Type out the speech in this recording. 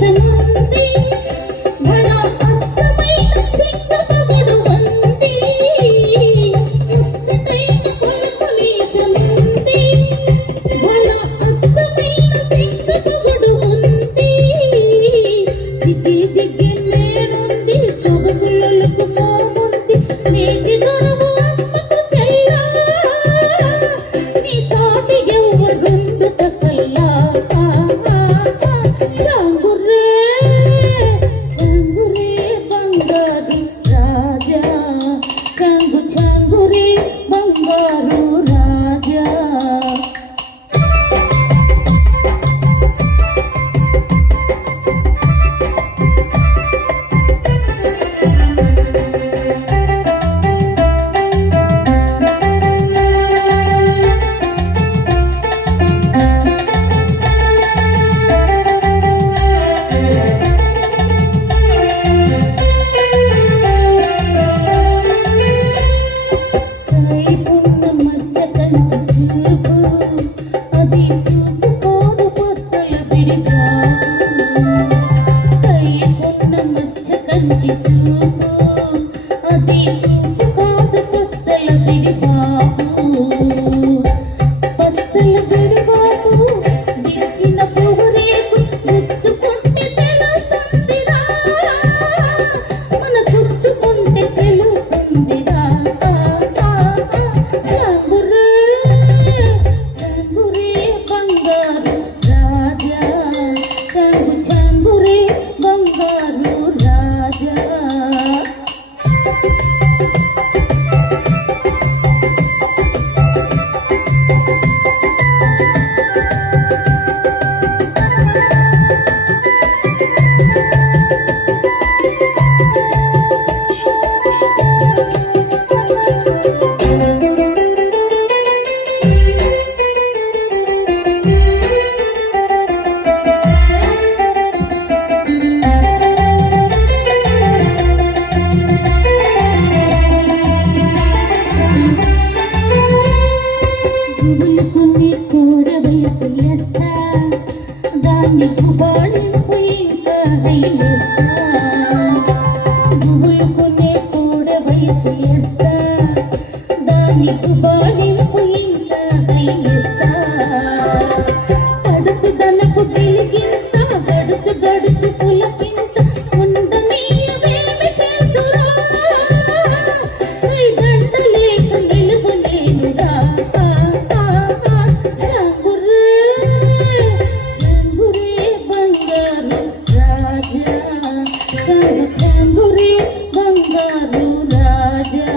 se 呜 కై కంటి Yes, yes, yes, karena tamburin baru raja.